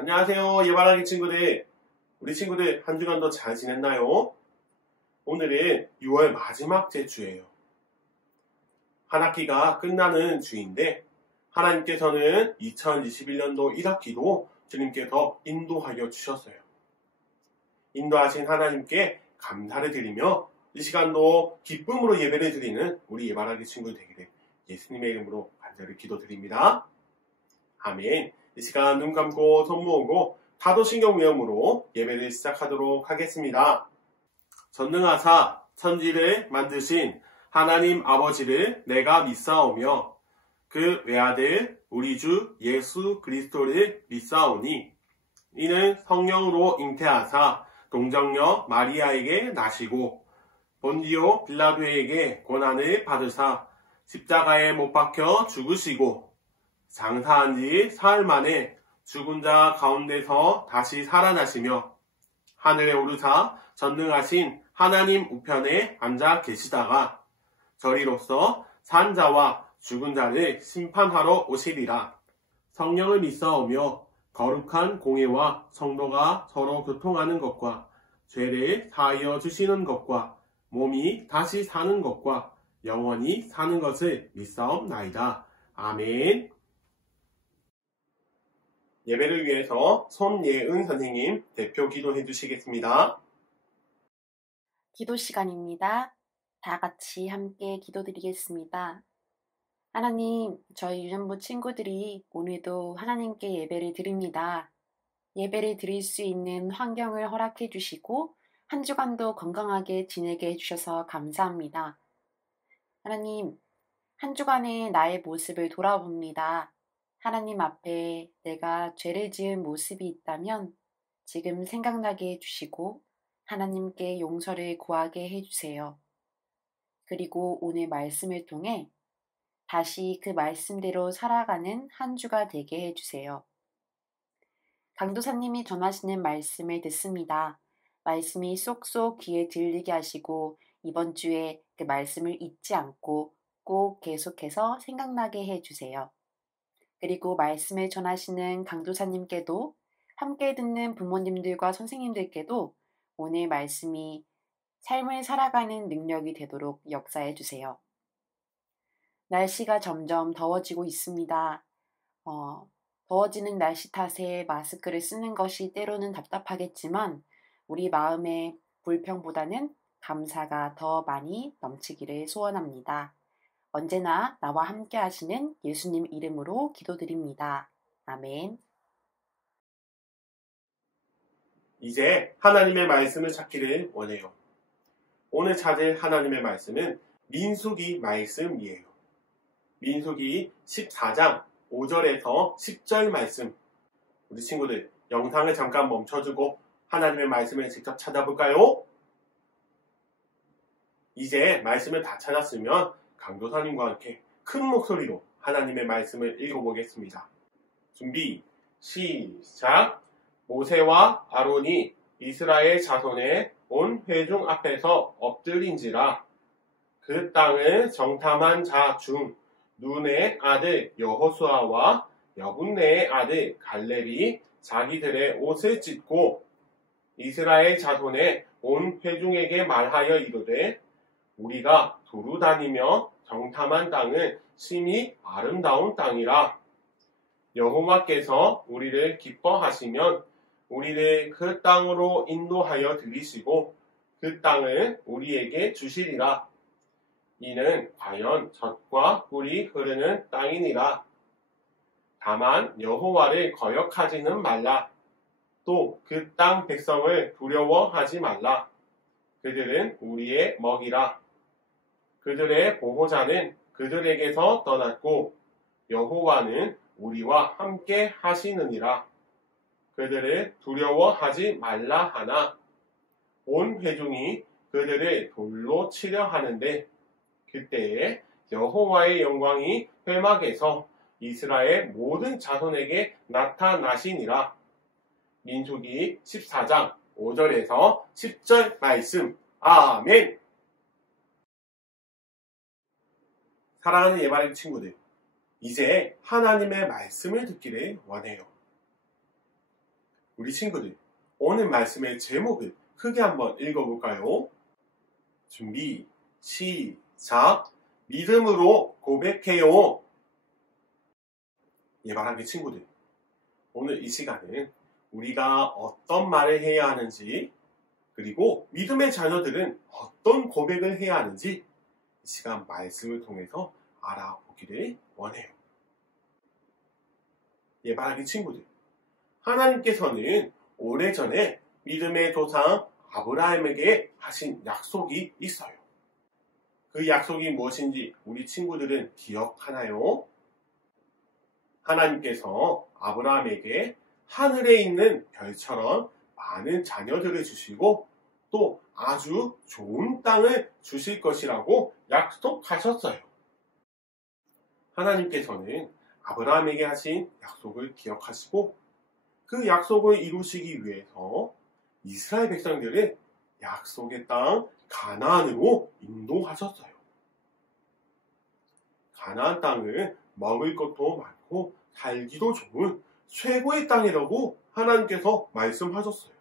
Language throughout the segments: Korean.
안녕하세요, 예바라기 친구들. 우리 친구들 한 주간도 잘 지냈나요? 오늘은 6월 마지막 주예요. 한 학기가 끝나는 주인데 하나님께서는 2021년도 1학기도 주님께서 인도하여 주셨어요. 인도하신 하나님께 감사를 드리며 이 시간도 기쁨으로 예배를 드리는 우리 예바라기 친구들 되기를 예수님의 이름으로 간절히 기도드립니다. 아멘. 이 시간 눈 감고 손 모으고 다도신경 외음으로 예배를 시작하도록 하겠습니다. 전능하사 천지를 만드신 하나님 아버지를 내가 믿사오며 그 외아들 우리 주 예수 그리스도를 믿사오니 이는 성령으로 잉태하사 동정녀 마리아에게 나시고 본디오 빌라도에게 고난을 받으사 십자가에 못 박혀 죽으시고 장사한 지 사흘 만에 죽은 자 가운데서 다시 살아나시며 하늘에 오르사 전능하신 하나님 우편에 앉아 계시다가 저리로서 산 자와 죽은 자를 심판하러 오시리라. 성령을 믿사오며 거룩한 공예와 성도가 서로 교통하는 것과 죄를 사하여 주시는 것과 몸이 다시 사는 것과 영원히 사는 것을 믿사옵나이다. 아멘. 예배를 위해서 손예은 선생님 대표 기도해 주시겠습니다. 기도 시간입니다. 다 같이 함께 기도드리겠습니다. 하나님, 저희 유년부 친구들이 오늘도 하나님께 예배를 드립니다. 예배를 드릴 수 있는 환경을 허락해 주시고 한 주간도 건강하게 지내게 해주셔서 감사합니다. 하나님, 한 주간의 나의 모습을 돌아봅니다. 하나님 앞에 내가 죄를 지은 모습이 있다면 지금 생각나게 해주시고 하나님께 용서를 구하게 해주세요. 그리고 오늘 말씀을 통해 다시 그 말씀대로 살아가는 한 주가 되게 해주세요. 강도사님이 전하시는 말씀을 듣습니다. 말씀이 쏙쏙 귀에 들리게 하시고 이번 주에 그 말씀을 잊지 않고 꼭 계속해서 생각나게 해주세요. 그리고 말씀을 전하시는 강도사님께도 함께 듣는 부모님들과 선생님들께도 오늘 말씀이 삶을 살아가는 능력이 되도록 역사해 주세요. 날씨가 점점 더워지고 있습니다. 더워지는 날씨 탓에 마스크를 쓰는 것이 때로는 답답하겠지만 우리 마음의 불평보다는 감사가 더 많이 넘치기를 소원합니다. 언제나 나와 함께 하시는 예수님 이름으로 기도드립니다. 아멘. 이제 하나님의 말씀을 찾기를 원해요. 오늘 찾을 하나님의 말씀은 민수기 말씀이에요. 민수기 14장 5절에서 10절 말씀. 우리 친구들 영상을 잠깐 멈춰주고 하나님의 말씀을 직접 찾아볼까요? 이제 말씀을 다 찾았으면 강도사님과 함께 큰 목소리로 하나님의 말씀을 읽어보겠습니다. 준비, 시작! 모세와 아론이 이스라엘 자손의 온 회중 앞에서 엎드린지라 그 땅을 정탐한 자 중 눈의 아들 여호수아와 여분네의 아들 갈렙이 자기들의 옷을 찢고 이스라엘 자손의 온 회중에게 말하여 이르되 우리가 두루 다니며 정탐한 땅은 심히 아름다운 땅이라. 여호와께서 우리를 기뻐하시면 우리를 그 땅으로 인도하여 들이시고 그 땅을 우리에게 주시리라. 이는 과연 젖과 꿀이 흐르는 땅이니라. 다만 여호와를 거역하지는 말라. 또 그 땅 백성을 두려워하지 말라. 그들은 우리의 먹이라. 그들의 보호자는 그들에게서 떠났고 여호와는 우리와 함께 하시느니라. 그들을 두려워하지 말라 하나 온 회중이 그들을 돌로 치려 하는데 그때에 여호와의 영광이 회막에서 이스라엘 모든 자손에게 나타나시니라. 민수기 14장 5절에서 10절 말씀. 아멘. 사랑하는 예바라기 친구들, 이제 하나님의 말씀을 듣기를 원해요. 우리 친구들, 오늘 말씀의 제목을 크게 한번 읽어볼까요? 준비, 시작! 믿음으로 고백해요. 예바라기 친구들, 오늘 이 시간은 우리가 어떤 말을 해야 하는지, 그리고 믿음의 자녀들은 어떤 고백을 해야 하는지 이 시간 말씀을 통해서 알아보기를 원해요. 예바라기 친구들, 하나님께서는 오래전에 믿음의 조상 아브라함에게 하신 약속이 있어요. 그 약속이 무엇인지 우리 친구들은 기억하나요? 하나님께서 아브라함에게 하늘에 있는 별처럼 많은 자녀들을 주시고 또 아주 좋은 땅을 주실 것이라고 약속하셨어요. 하나님께서는 아브라함에게 하신 약속을 기억하시고 그 약속을 이루시기 위해서 이스라엘 백성들을 약속의 땅 가나안으로 인도하셨어요. 가나안 땅은 먹을 것도 많고 살기도 좋은 최고의 땅이라고 하나님께서 말씀하셨어요.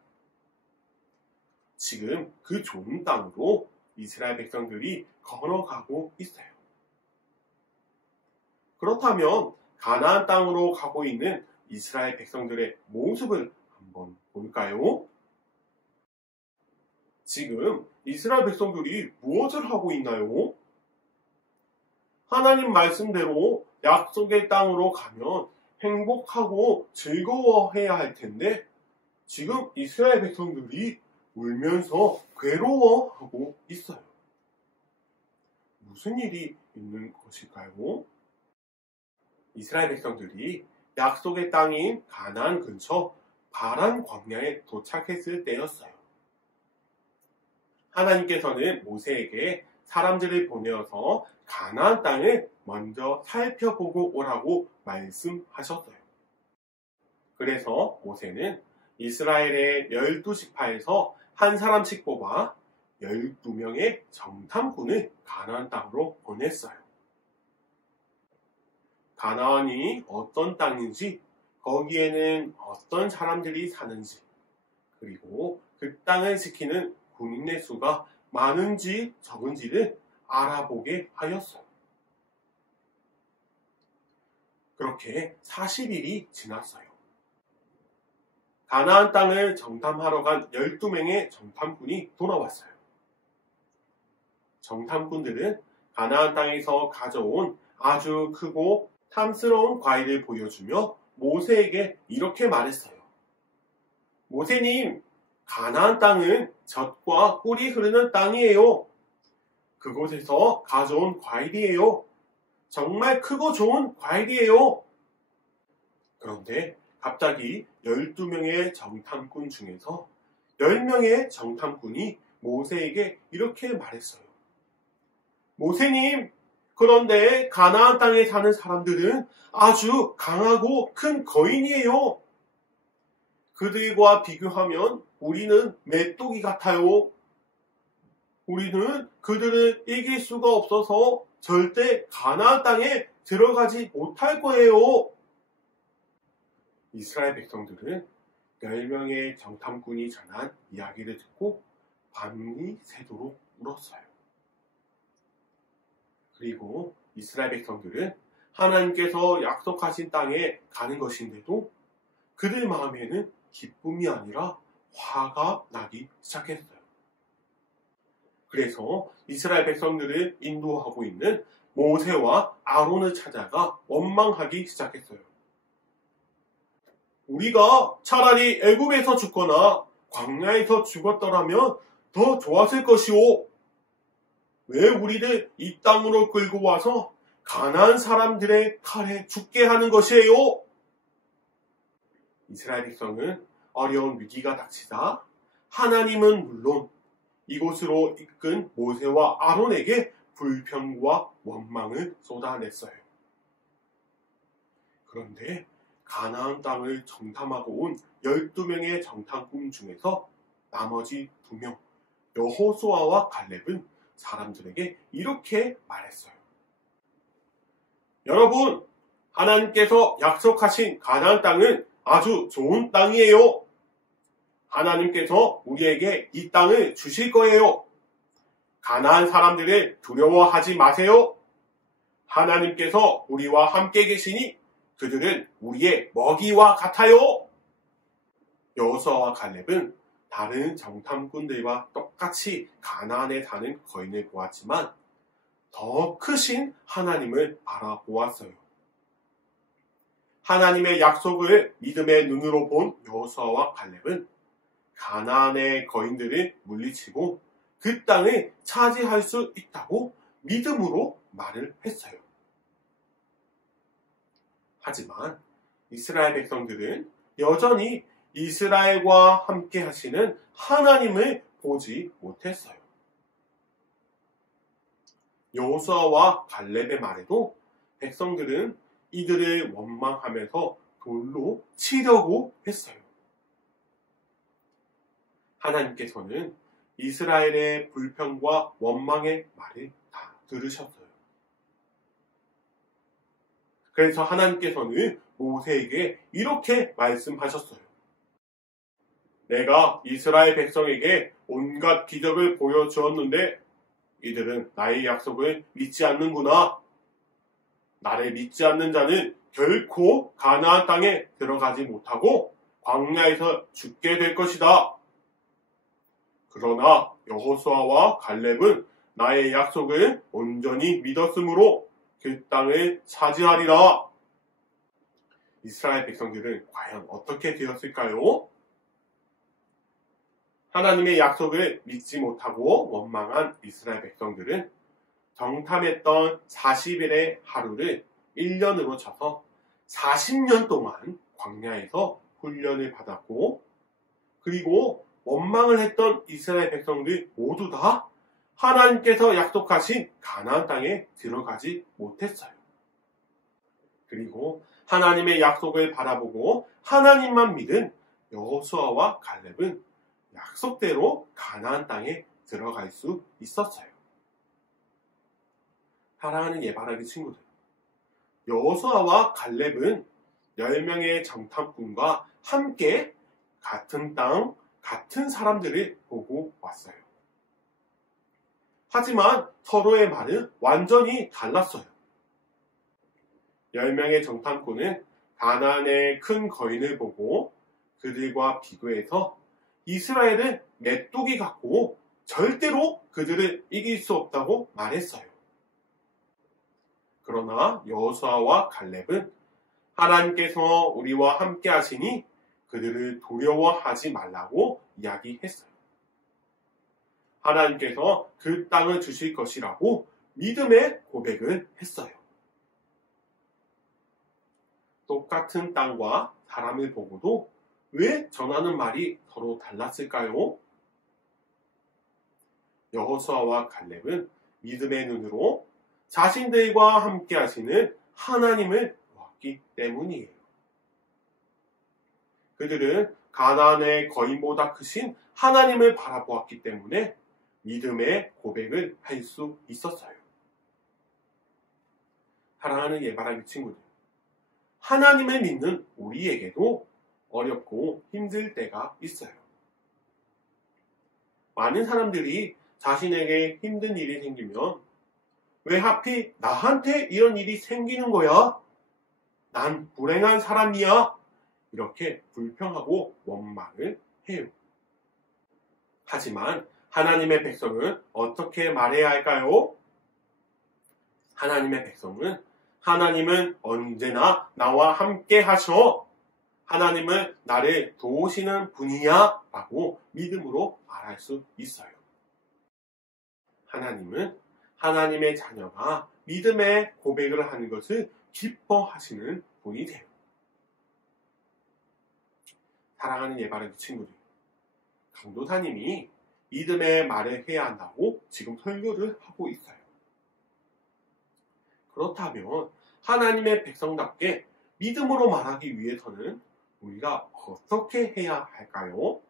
지금 그 좋은 땅으로 이스라엘 백성들이 걸어가고 있어요. 그렇다면 가나안 땅으로 가고 있는 이스라엘 백성들의 모습을 한번 볼까요? 지금 이스라엘 백성들이 무엇을 하고 있나요? 하나님 말씀대로 약속의 땅으로 가면 행복하고 즐거워해야 할 텐데 지금 이스라엘 백성들이 울면서 괴로워하고 있어요. 무슨 일이 있는 것일까요? 이스라엘 백성들이 약속의 땅인 가나안 근처 바란 광야에 도착했을 때였어요. 하나님께서는 모세에게 사람들을 보내어서 가나안 땅을 먼저 살펴보고 오라고 말씀하셨어요. 그래서 모세는 이스라엘의 12지파에서 한 사람씩 뽑아 12명의 정탐꾼을 가나안 땅으로 보냈어요. 가나안이 어떤 땅인지, 거기에는 어떤 사람들이 사는지, 그리고 그 땅을 지키는 군인의 수가 많은지 적은지를 알아보게 하였어요. 그렇게 40일이 지났어요. 가나안 땅을 정탐하러 간 12명의 정탐꾼이 돌아왔어요. 정탐꾼들은 가나안 땅에서 가져온 아주 크고 탐스러운 과일을 보여주며 모세에게 이렇게 말했어요. 모세님, 가나안 땅은 젖과 꿀이 흐르는 땅이에요. 그곳에서 가져온 과일이에요. 정말 크고 좋은 과일이에요. 그런데 갑자기 12명의 정탐꾼 중에서 10명의 정탐꾼이 모세에게 이렇게 말했어요. 모세님, 그런데 가나안 땅에 사는 사람들은 아주 강하고 큰 거인이에요. 그들과 비교하면 우리는 메뚜기 같아요. 우리는 그들을 이길 수가 없어서 절대 가나안 땅에 들어가지 못할 거예요. 이스라엘 백성들은 10명의 정탐꾼이 전한 이야기를 듣고 밤이 새도록 울었어요. 그리고 이스라엘 백성들은 하나님께서 약속하신 땅에 가는 것인데도 그들 마음에는 기쁨이 아니라 화가 나기 시작했어요. 그래서 이스라엘 백성들을 인도하고 있는 모세와 아론을 찾아가 원망하기 시작했어요. 우리가 차라리 애굽에서 죽거나 광야에서 죽었더라면 더 좋았을 것이오. 왜 우리를 이 땅으로 끌고 와서 가나안 사람들의 칼에 죽게 하는 것이에요? 이스라엘 백성은 어려운 위기가 닥치자 하나님은 물론 이곳으로 이끈 모세와 아론에게 불평과 원망을 쏟아냈어요. 그런데 가나안 땅을 정탐하고 온 12명의 정탐꾼 중에서 나머지 2명 여호수아와 갈렙은 사람들에게 이렇게 말했어요. 여러분, 하나님께서 약속하신 가나안 땅은 아주 좋은 땅이에요. 하나님께서 우리에게 이 땅을 주실 거예요. 가나안 사람들을 두려워하지 마세요. 하나님께서 우리와 함께 계시니 그들은 우리의 먹이와 같아요. 여호수아와 갈렙은 다른 정탐꾼들과 똑같이 가나안에 사는 거인을 보았지만 더 크신 하나님을 바라보았어요. 하나님의 약속을 믿음의 눈으로 본 여호수아와 갈렙은 가나안의 거인들을 물리치고 그 땅을 차지할 수 있다고 믿음으로 말을 했어요. 하지만 이스라엘 백성들은 여전히 이스라엘과 함께 하시는 하나님을 보지 못했어요. 여호수아와 갈렙의 말에도 백성들은 이들을 원망하면서 돌로 치려고 했어요. 하나님께서는 이스라엘의 불평과 원망의 말을 다 들으셨어요. 그래서 하나님께서는 모세에게 이렇게 말씀하셨어요. 내가 이스라엘 백성에게 온갖 기적을 보여주었는데 이들은 나의 약속을 믿지 않는구나. 나를 믿지 않는 자는 결코 가나안 땅에 들어가지 못하고 광야에서 죽게 될 것이다. 그러나 여호수아와 갈렙은 나의 약속을 온전히 믿었으므로 그 땅을 차지하리라. 이스라엘 백성들은 과연 어떻게 되었을까요? 하나님의 약속을 믿지 못하고 원망한 이스라엘 백성들은 정탐했던 40일의 하루를 1년으로 쳐서 40년 동안 광야에서 훈련을 받았고, 그리고 원망을 했던 이스라엘 백성들 모두 다 하나님께서 약속하신 가나안 땅에 들어가지 못했어요. 그리고 하나님의 약속을 바라보고 하나님만 믿은 여호수아와 갈렙은 약속대로 가나안 땅에 들어갈 수 있었어요. 사랑하는 예바라기 친구들, 여호수아와 갈렙은 10명의 정탐꾼과 함께 같은 땅, 같은 사람들을 보고 왔어요. 하지만 서로의 말은 완전히 달랐어요. 10명의 정탐꾼은 가나안의 큰 거인을 보고 그들과 비교해서 이스라엘은 메뚜기 같고 절대로 그들을 이길 수 없다고 말했어요. 그러나 여호수아와 갈렙은 하나님께서 우리와 함께 하시니 그들을 두려워하지 말라고 이야기했어요. 하나님께서 그 땅을 주실 것이라고 믿음의 고백을 했어요. 똑같은 땅과 사람을 보고도 왜 전하는 말이 서로 달랐을까요? 여호수아와 갈렙은 믿음의 눈으로 자신들과 함께 하시는 하나님을 보았기 때문이에요. 그들은 가나안의 거인보다 크신 하나님을 바라보았기 때문에 믿음의 고백을 할 수 있었어요. 사랑하는 예바라기 친구들, 하나님을 믿는 우리에게도 어렵고 힘들 때가 있어요. 많은 사람들이 자신에게 힘든 일이 생기면 왜 하필 나한테 이런 일이 생기는 거야? 난 불행한 사람이야. 이렇게 불평하고 원망을 해요. 하지만 하나님의 백성은 어떻게 말해야 할까요? 하나님의 백성은 하나님은 언제나 나와 함께 하셔. 하나님은 나를 도우시는 분이야 라고 믿음으로 말할 수 있어요. 하나님은 하나님의 자녀가 믿음의 고백을 하는 것을 기뻐하시는 분이세요. 사랑하는 예바라기 친구들, 강도사님이 믿음의 말을 해야 한다고 지금 설교를 하고 있어요. 그렇다면 하나님의 백성답게 믿음으로 말하기 위해서는 우리가 어떻게 해야 할까요?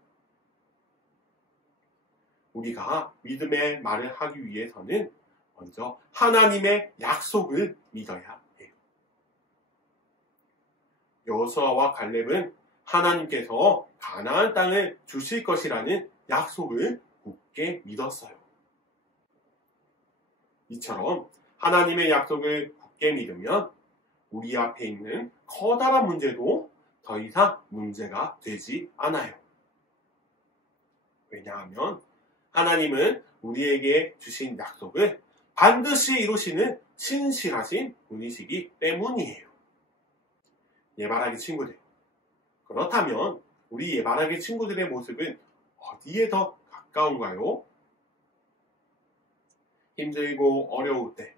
우리가 믿음의 말을 하기 위해서는 먼저 하나님의 약속을 믿어야 해요. 여호수아와 갈렙은 하나님께서 가나안 땅을 주실 것이라는 약속을 굳게 믿었어요. 이처럼 하나님의 약속을 굳게 믿으면 우리 앞에 있는 커다란 문제도 더 이상 문제가 되지 않아요. 왜냐하면 하나님은 우리에게 주신 약속을 반드시 이루시는 신실하신 분이시기 때문이에요. 예바라기 친구들, 그렇다면 우리 예바라기 친구들의 모습은 어디에 더 가까운가요? 힘들고 어려울 때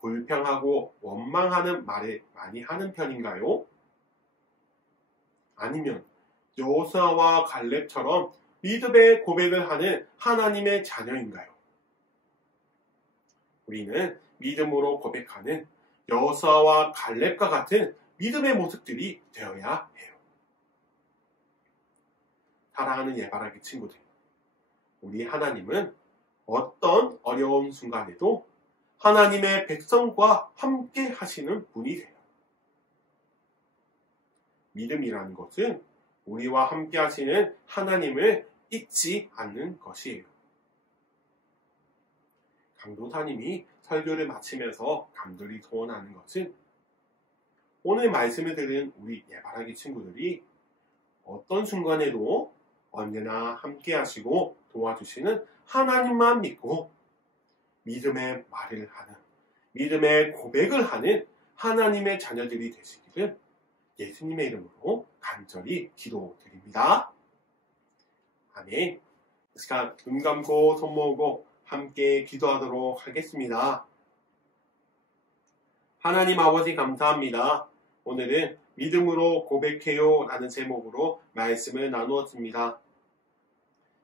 불평하고 원망하는 말을 많이 하는 편인가요? 아니면 여호수아와 갈렙처럼 믿음의 고백을 하는 하나님의 자녀인가요? 우리는 믿음으로 고백하는 여호수아와 갈렙과 같은 믿음의 모습들이 되어야 해요. 사랑하는 예바라기 친구들, 우리 하나님은 어떤 어려운 순간에도 하나님의 백성과 함께 하시는 분이세요. 믿음이라는 것은 우리와 함께 하시는 하나님을 잊지 않는 것이에요. 강도사님이 설교를 마치면서 간절히 소원하는 것은 오늘 말씀을 들은 우리 예바라기 친구들이 어떤 순간에도 언제나 함께 하시고 도와주시는 하나님만 믿고 믿음의 말을 하는, 믿음의 고백을 하는 하나님의 자녀들이 되시기를 예수님의 이름으로 간절히 기도드립니다. 아멘. 이 시간 눈 감고 손 모으고 함께 기도하도록 하겠습니다. 하나님 아버지 감사합니다. 오늘은 믿음으로 고백해요 라는 제목으로 말씀을 나누었습니다.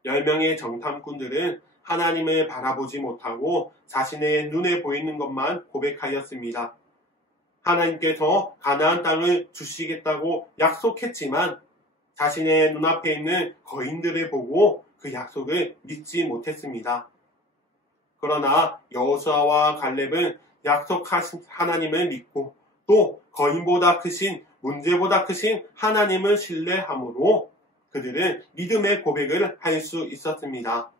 10명의 정탐꾼들은 하나님을 바라보지 못하고 자신의 눈에 보이는 것만 고백하였습니다. 하나님께서 가나안 땅을 주시겠다고 약속했지만 자신의 눈앞에 있는 거인들을 보고 그 약속을 믿지 못했습니다. 그러나 여호수아와 갈렙은 약속하신 하나님을 믿고 또 거인보다 크신, 문제보다 크신 하나님을 신뢰함으로 그들은 믿음의 고백을 할 수 있었습니다.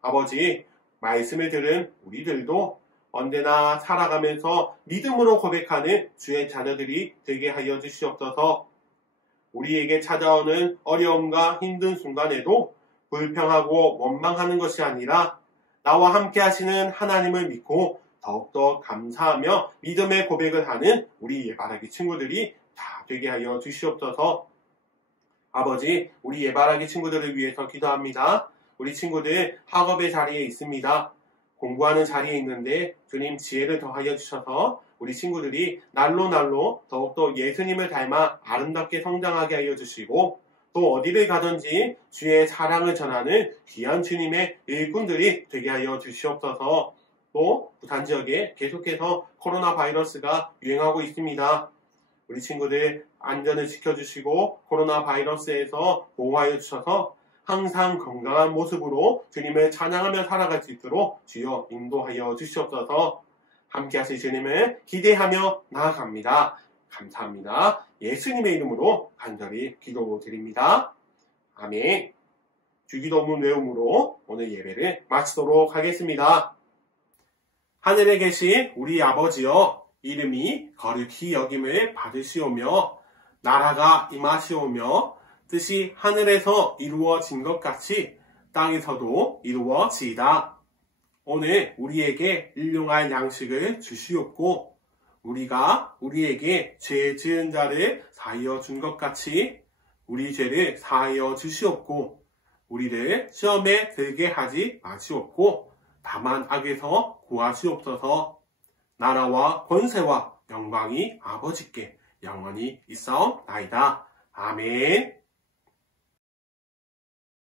아버지, 말씀을 들은 우리들도 언제나 살아가면서 믿음으로 고백하는 주의 자녀들이 되게 하여 주시옵소서. 우리에게 찾아오는 어려움과 힘든 순간에도 불평하고 원망하는 것이 아니라 나와 함께 하시는 하나님을 믿고 더욱더 감사하며 믿음의 고백을 하는 우리 예바라기 친구들이 다 되게 하여 주시옵소서. 아버지, 우리 예바라기 친구들을 위해서 기도합니다. 우리 친구들 학업의 자리에 있습니다. 공부하는 자리에 있는데 주님 지혜를 더하여 주셔서 우리 친구들이 날로 더욱더 예수님을 닮아 아름답게 성장하게 하여 주시고 또 어디를 가든지 주의 사랑을 전하는 귀한 주님의 일꾼들이 되게 하여 주시옵소서. 또 부산 지역에 계속해서 코로나 바이러스가 유행하고 있습니다. 우리 친구들 안전을 지켜주시고 코로나 바이러스에서 보호하여 주셔서 항상 건강한 모습으로 주님을 찬양하며 살아갈 수 있도록 주여 인도하여 주시옵소서. 함께 하실 주님을 기대하며 나아갑니다. 감사합니다. 예수님의 이름으로 간절히 기도드립니다. 아멘. 주기도문 외움으로 오늘 예배를 마치도록 하겠습니다. 하늘에 계신 우리 아버지여, 이름이 거룩히 여김을 받으시오며 나라가 임하시오며 뜻이 하늘에서 이루어진 것 같이 땅에서도 이루어지이다. 오늘 우리에게 일용할 양식을 주시옵고 우리가 우리에게 죄 지은 자를 사하여 준 것 같이 우리 죄를 사하여 주시옵고 우리를 시험에 들게 하지 마시옵고 다만 악에서 구하시옵소서. 나라와 권세와 영광이 아버지께 영원히 있사옵나이다. 아멘.